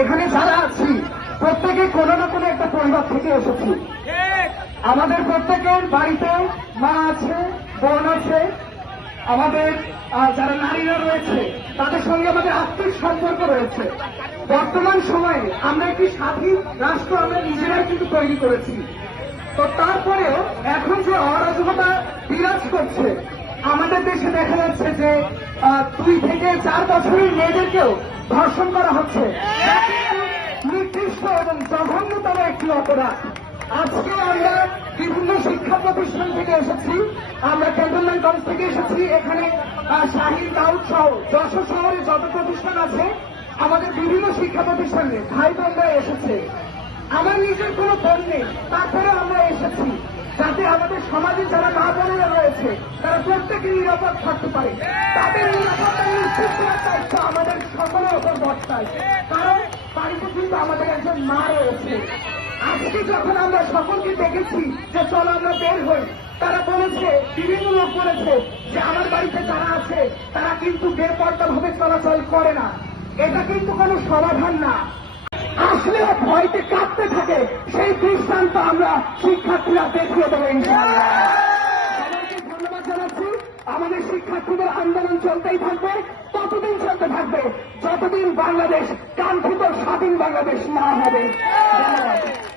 এখানে যারা আছি প্রত্যেকে কোনো না কোনো একটা পরিবার থেকে এসেছি। আমাদের প্রত্যেকের বাড়িতে মা আছে, বোন আছে, আমাদের যারা নারীরা রয়েছে তাদের সঙ্গে আমাদের আত্মিক সম্পর্ক রয়েছে। বর্তমান সময়ে আমরা একটি স্বাধীন রাষ্ট্র আমরা নিজেরাই কিন্তু তৈরি করেছি। তো তারপরেও এখন যে অরাজকতা বিরাজ করছে আমাদের দেশে দেখা যাচ্ছে যে 2 থেকে 4 বছরের মেয়েদেরকেও ধর্ষণ করা হচ্ছে, নির্দিষ্ট এবং জঘন্যতম একটি অপরাধ। আজকে আমরা বিভিন্ন শিক্ষা প্রতিষ্ঠান থেকে এসেছি, আমরা ক্যান্টনমেন্ট কলেজ থেকে এসেছি। এখানে শাহিন, দাউদ সহ যশোর শহরে যত প্রতিষ্ঠান আছে আমাদের বিভিন্ন শিক্ষা প্রতিষ্ঠানে ভাই বোনরা এসেছে। আমার নিজের কোনো বোন নেই, তারপরে আমরা এসেছি যাতে আমাদের সমাজে যারা মা বোনেরা রয়েছে তারা প্রত্যেকে নিরাপদ থাকতে পারে। তাদের নিরাপত্তা নিশ্চিত করার দায়িত্ব আমাদের সকলের ওপর বর্তায়, কারণ বাড়িতে কিন্তু আমাদের একজন মা রয়েছে। আজকে যখন আমরা সকলকে দেখেছি যে চলো আমরা বের হই, তারা বলেছে, বিভিন্ন লোক বলেছে যে আমার বাড়িতে যারা আছে তারা কিন্তু বেপরোয়া ভাবে চলাচল করে না। এটা কিন্তু কোনো সমাধান না। আসলে ভয়তে কাঁপতে থাকে, সেই দৃষ্টান্ত আমরা শিক্ষার্থীরা দেখিয়ে দেবো ইনশাআল্লাহ। সবাইকে ধন্যবাদ জানাচ্ছি। আমাদের শিক্ষার্থীদের আন্দোলন চলতেই থাকবে, ততদিন চলতে থাকবে যতদিন বাংলাদেশ কাঙ্ক্ষিত স্বাধীন বাংলাদেশ না হবে। ধন্যবাদ।